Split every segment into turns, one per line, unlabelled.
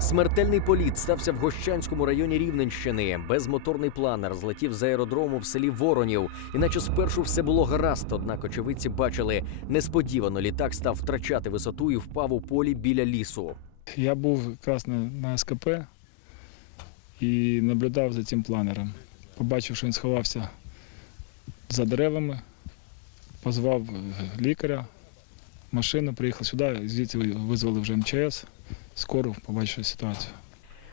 Смертельний політ стався в Гощанському районі Рівненщини. Безмоторний планер злетів з аеродрому в селі Воронів. Іначе спершу все було гаразд. Однак очевидці бачили, несподівано літак став втрачати висоту і впав у полі біля лісу.
Я був якраз на, на СКП і наблюдав за цим планером. Побачив, що він сховався за деревами, позвав е, лікаря, машину, приїхав сюди, звідси визвали вже МЧС, скору, побачив ситуацію.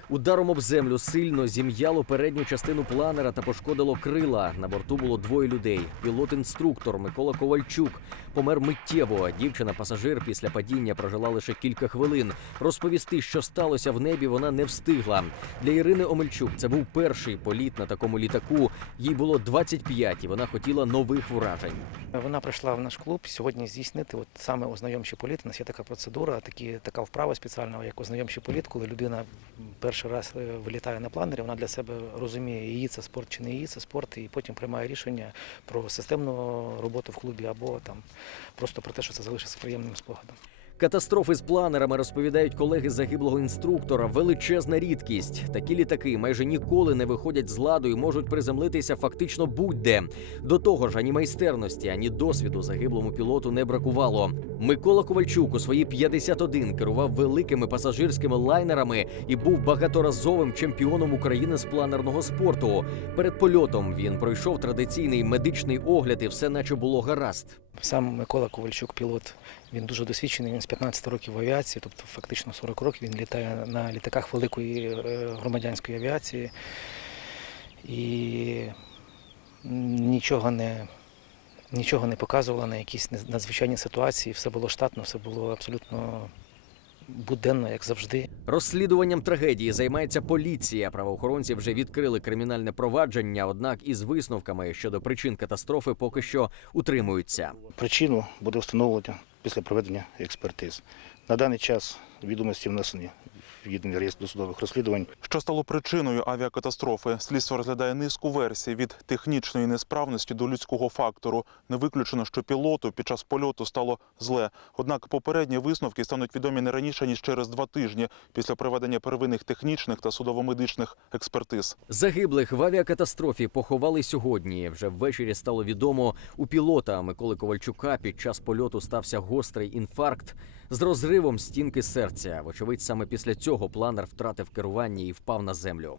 Ударом об землю сильно зім'яло передню частину планера та пошкодило крила. На борту було двоє людей. Пілот-інструктор Микола Ковальчук помер миттєво. Дівчина-пасажир після падіння прожила лише кілька хвилин. Розповісти, що сталося в небі, вона не встигла. Для Ірини Омельчук це був перший політ на такому літаку. Їй було 25, і вона хотіла нових вражень.
Вона прийшла в наш клуб сьогодні здійснити от саме ознайомчий політ. У нас є така процедура, такі, така вправа спеціальна, як ознайомчий політ, коли людина перший раз е, вилітає на планері, вона для себе розуміє, її це спорт чи не її це спорт, і потім приймає рішення про системну роботу в клубі або там просто про те, що це залишиться приємним спогадом.
Катастрофи з планерами розповідають колеги загиблого інструктора. Величезна рідкість. Такі літаки майже ніколи не виходять з ладу і можуть приземлитися фактично будь-де. До того ж, ані майстерності, ані досвіду загиблому пілоту не бракувало. Микола Ковальчук у свої 51 керував великими пасажирськими лайнерами і був багаторазовим чемпіоном України з планерного спорту. Перед польотом він пройшов традиційний медичний огляд, і все наче було гаразд.
Сам Микола Ковальчук, пілот, він дуже досвідчений. Він з 15 років в авіації, тобто фактично 40 років він літає на літаках великої е, громадянської авіації. І нічого не, нічого не показувало на якісь надзвичайні ситуації. Все було штатно, все було абсолютно буденно, як завжди.
Розслідуванням трагедії займається поліція. Правоохоронці вже відкрили кримінальне провадження, однак із висновками щодо причин катастрофи поки що утримуються.
Причину буде встановлено після проведення експертиз. На даний час відомості внесені в єдиний реєстр досудових розслідувань.
Що стало причиною авіакатастрофи? Слідство розглядає низку версій від технічної несправності до людського фактору. Не виключено, що пілоту під час польоту стало зле. Однак попередні висновки стануть відомі не раніше ніж через два тижні після проведення первинних технічних та судово-медичних експертиз.
Загиблих в авіакатастрофі поховали сьогодні. Вже ввечері стало відомо у пілота Миколи Ковальчука під час польоту стався гострий інфаркт з розривом стінки серця. Вочевидь, саме після цього планер втратив керування і впав на землю.